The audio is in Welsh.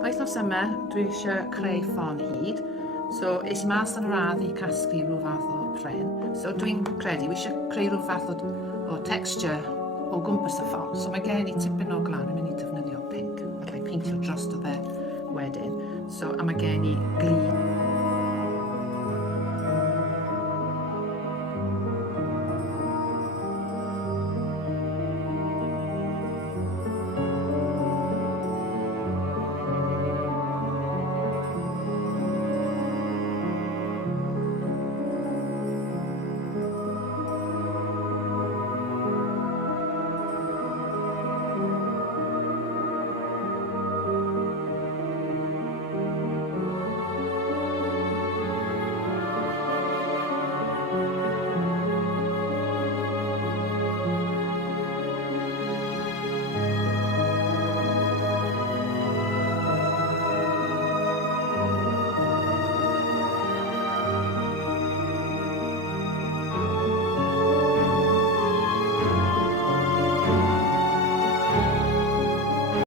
Wythnos yma, dwi eisiau creu ffon hyd. So, es I mas yn yr ardd I casglu rhyw fath o pren. So, dwi'n credu, wi eisiau creu rhyw fath o texture o gwmpas y ffon. So, mae gen I tipyn o